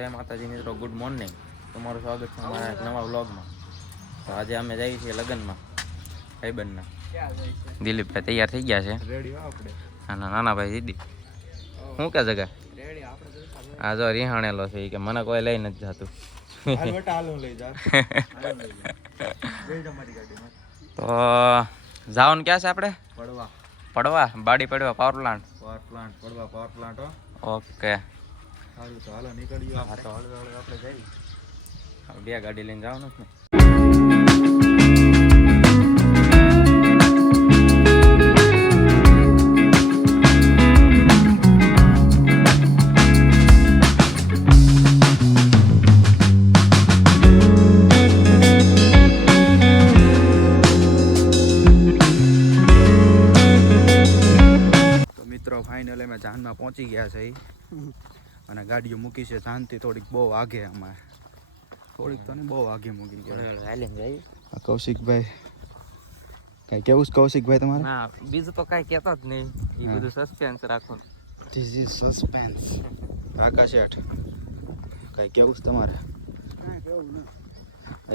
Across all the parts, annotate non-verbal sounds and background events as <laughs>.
જય માતાજી મિત્રો ગુડ મોર્નિંગ તમારું સ્વાગત છે અમારા નવા વ્લોગમાં તો આજે અમે જઈએ છીએ લગ્નમાં ભાઈબંધના. દિલીપભાઈ તૈયાર થઈ ગયા છે. નાના નાના ભાઈ દીદી. શું કે જગા આ જો રિહાણેલો છે કે મને કોઈ લઈ નથી જતું. <laughs> તો જવાનું ક્યાં છે આપણે? પડવા. પડવા બાડી પડવા પાવર પ્લાન્ટ પાવર પ્લાન્ટ પડવા પાવર પ્લાન્ટ ઓકે સારું તો હાલો નીકળીએ હા તો હળવે હળવે આપણે જઈએ. બે ગાડી લઈને જવાનું ને. તો મિત્રો ફાઇનલ અમે જાનમાં પહોંચી ગયા છે. અને ગાડીઓ મૂકી છે શાંતિ થોડીક બહુ આગે અમારે. થોડીક તો ને બહુ આગે મૂકી હાલીને કૌશિકભાઈ કઈ કેવું છે કૌશિકભાઈ તમારે? ના બીજું તો કઈ કહેતો જ નહીં. એ બધું સસ્પેન્સ રાખો ધીસ ઇઝ સસ્પેન્સ આકાશ હેઠ. કઈ કેવું છે તમારે?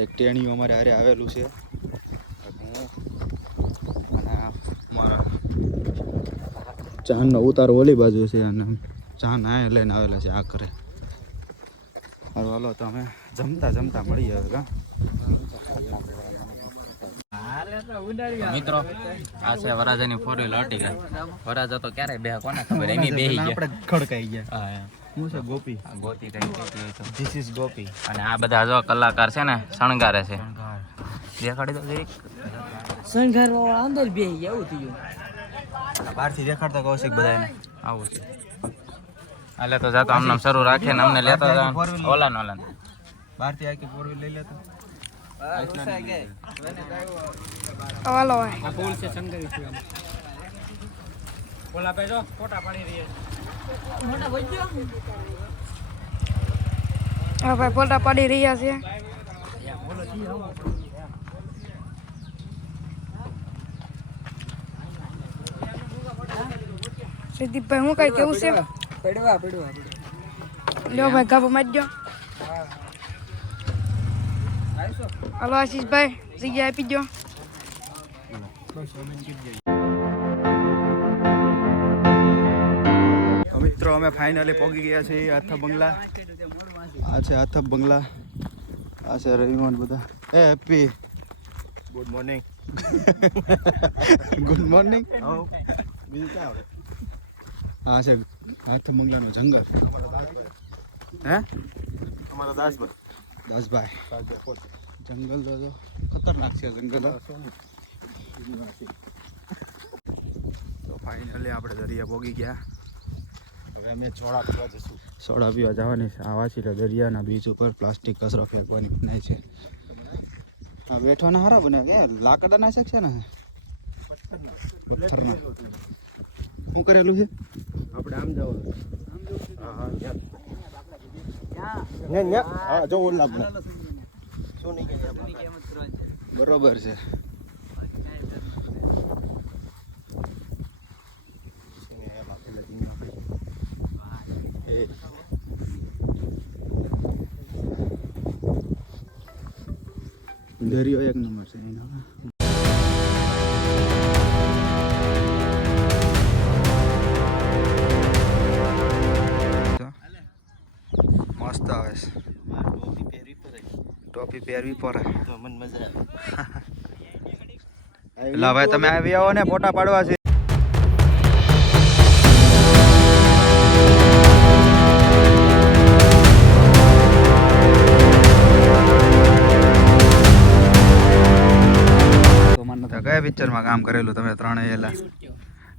એક ટેણીયું અમારે હારે આવેલું છે. એક હું અને મારા ચાંદનો ઉતાર ઓલી બાજુ છે અને ચાંદ ના લઈને આવેલા છે આ કરે હાલો તો અમે જમતા જમતા મળી હવે કા? મિત્રો આ છે વરાજાની ફોર વ્હીલર અટી ગઈ. વરાજા તો ક્યારે બે કોને ખબર? એની બે આપણે ખડકાઈ ગયા. હા, હા. છે ગોપી? આ કઈ તો. This is Gopi. અને આ બધા જો કલાકાર છે ને શણગારે છે. દેખાડી દો જરીક. બહારથી દેખાડતા કૌશિક બધાને આવું છે. હાલે તો જાતો આમ શરૂ રાખે ને અમને લેતો જા. ઓલા ને ઓલા ને. બહારથી આખી ફોર વ્હીલ લઈ લેતો. હાલો હા ભાઈ ફોટા પાડી રહ્યા છે. સિદ્દીપભાઈ હું કઈ કેવું છે? પડવા પડવા લ્યો. ભાઈ ગાભો મારજો હલો આશીષભાઈ જગ્યા આપી દો. મિત્રો અમે ફાઇનલી પહોંચી ગયા છીએ આથા બંગલા. આ છે આથા બંગલા. આ છે રવિમાન બધા. એ happy good morning good morning બીજું ક્યાં આવે આ છે આથા બંગલાનું જંગલ. હે? અમારા દાસભાઈ. દાસભાઈ. જંગલ તો ખતરનાક છે જંગલ તો ફાઇનલી આપણે દરિયા પોગી ગયા. હવે અમે ચોળા પીવા જશું સોડા પીવા જવાની છે. આ વાંચી લો દરિયાના બીચ ઉપર. પ્લાસ્ટિક કચરો ફેંકવાની બનાય છે. આ બેઠવાના હારા બને. કે લાકડાના છે છે ને? પથ્થરના. શું કરેલું છે? આપણે આમ જવાનું હા હા ત્યાં ન્યા, ન્યા. હા જો ઓલા બના શું નહીં કે બરોબર છે એ. દરિયો એક નંબર મસ્ત આવે છે. ટોપી પહેરવી પડે. ટોપી પહેરવી પડે. તો મને મજા આવે. <laughs> એટલે ભાઈ તમે આવી આવો ને ફોટા પાડવા છે. કયા પિક્ચરમાં કામ કરેલું તમે ત્રણેય એલા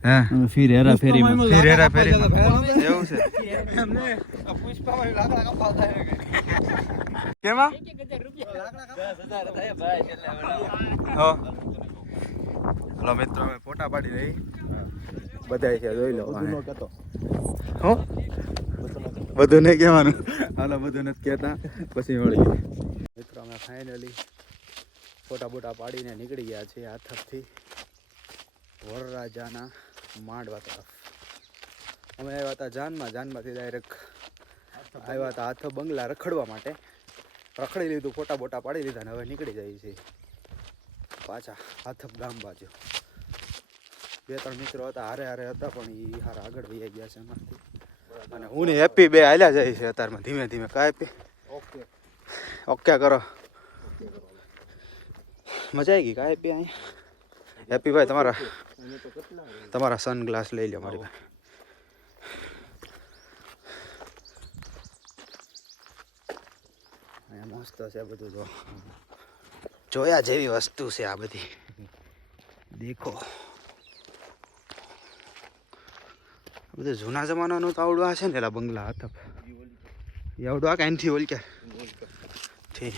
ફીર હેરા ફેરી ફિર હેરા ફેરી એવું છે? કેમાં? હો. હલો મિત્રો અમે ફોટા પાડી રહી. બધાય છે જોઈ લો. કતો. હો? બધું નહીં કહેવાનું. હાલો બધું નથી કહેતા. પછી વળી. મિત્રો અમે ફાઇનલી ફોટા બોટા પાડીને નીકળી ગયા છીએ આ થપથી વરરાજાના માંડવા તરફ. અમે આવ્યા હતા જાનમાં. જાનમાંથી ડાયરેક્ટ આવ્યા હતા હાથ બંગલા રખડવા માટે. રખડી લીધું ફોટા બોટા પાડી લીધા ને હવે નીકળી જાય છે. પાછા હાથ ગામ બાજુ. બે ત્રણ મિત્રો હતા હારે હારે હતા પણ એ હારા આગળ વહી ગયા છે એમાંથી. અને હું ને હેપી બે હાલ્યા જાય છે અત્યારમાં ધીમે ધીમે. કાંઈ હેપી ઓકે. ઓકે કરો. મજા આવી ગઈ? કાંઈ હેપી અહીંયા હેપી ભાઈ તમારા તમારા સનગ્લાસ લઈ લો મારી પાસે. મસ્ત છે બધું જો. જોયા જેવી વસ્તુ છે આ બધી. દેખો. બધું જૂના જમાનાનું તો આવડું આ છે ને એલા બંગલા હતા. એ આવડું આ કાંઈથી ઓલ કે ઠીક.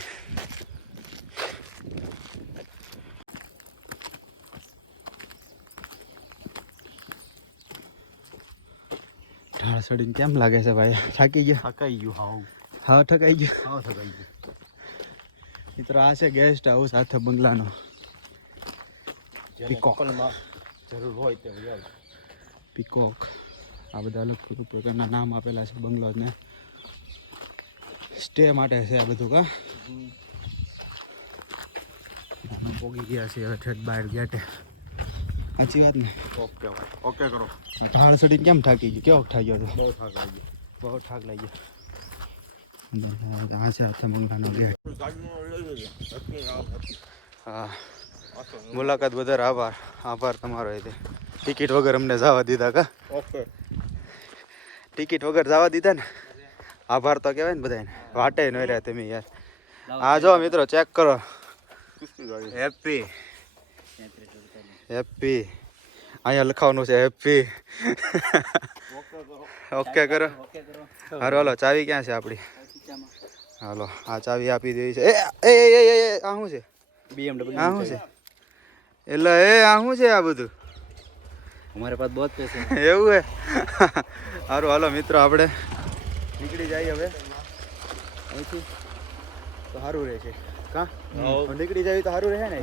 ઢાળ સડીને કેમ લાગે છે ભાઈ? થાકી ગયો? થકાઈ ગયું હાવ. હા ઠકાઈ ગયો? હા થકાઈ ગયું. મિત્રો આ છે ગેસ્ટ હાઉસ સાથે બંગલાનો. જરૂર હોય તે યાર પીકોક આ બધા અલગ પ્રકારના નામ આપેલા છે બંગલોને. સ્ટે માટે છે આ બધું કા પોગી ગયા છે હવે ઠેઠ બહાર ગેટે સાચી વાત ને? ઓકે ભાઈ ઓકે કરો. ઢાળ સડી કેમ થાકી ગયો? કેવો થાક ગયો બહુ થાક ગયું. બહુ થાક લાગી ગયો. આ છે હા. મુલાકાત વધારે આભાર. આભાર તમારો એ ટિકિટ વગર અમને જવા દીધા કા? ઓકે. ટિકિટ વગર જવા દીધા ને? આભાર તો કહેવાય ને બધાને. વાટે ન રહ્યા તમે યાર. આ જો મિત્રો ચેક કરો. હેપી હેપી અહીંયા લખાવાનું છે હેપી ઓકે કરો. હારો હાલો ચાવી ક્યાં છે આપણી? હાલો આ ચાવી આપી દેવી છે. એ એ એ એ આ શું છે? બીએમડબલ્યુ આ શું છે. એટલે એ આ શું છે આ બધું? અમારે પાસે બહુ પૈસા <laughs> એવું હે? સારું હાલો મિત્રો આપણે નીકળી જઈએ હવે. અહીંથી. તો સારું રહેશે કા? નીકળી જાય તો સારું રહે ને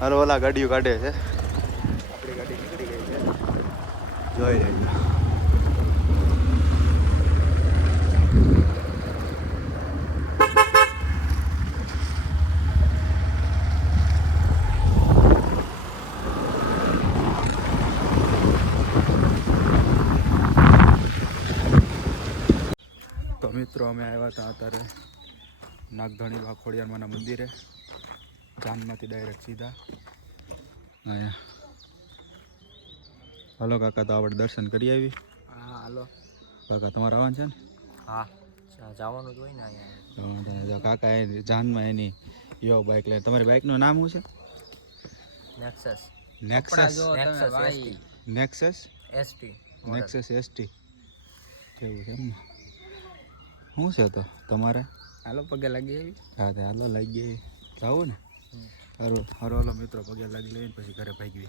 હાલો ઓલા ગાડીઓ કાઢે છે. આપણી ગાડી નીકળી ગઈ છે. જોઈ રહી તો મિત્રો અમે આવ્યા હતા અત્યારે નાગધણી વાખોડિયારમાંના મંદિરે. જાનમાંથી ડાયરેક્ટ સીધા. અહીંયા. હાલો કાકા તો આપણે દર્શન કરી આવી. હા હાલો. કાકા તમારે આવવાનું છે ને? હા જવાનું જ હોય ને અહીંયા. તો વાંધો નહીં. તો કાકા એ જાનમાં એની યો બાઇક લઈને. તમારી બાઇકનું નામ શું છે? Nexus Nexus Nexus ST Nexus ST Nexus ST કેવું છે એમ? ને શું છે તો? તમારે? હાલો પગે લાગી આવી. હા હાલો લાગી જાવું ને. સારું સારું હાલો મિત્રો પગે લાગી લઈને પછી ઘરે ભાગી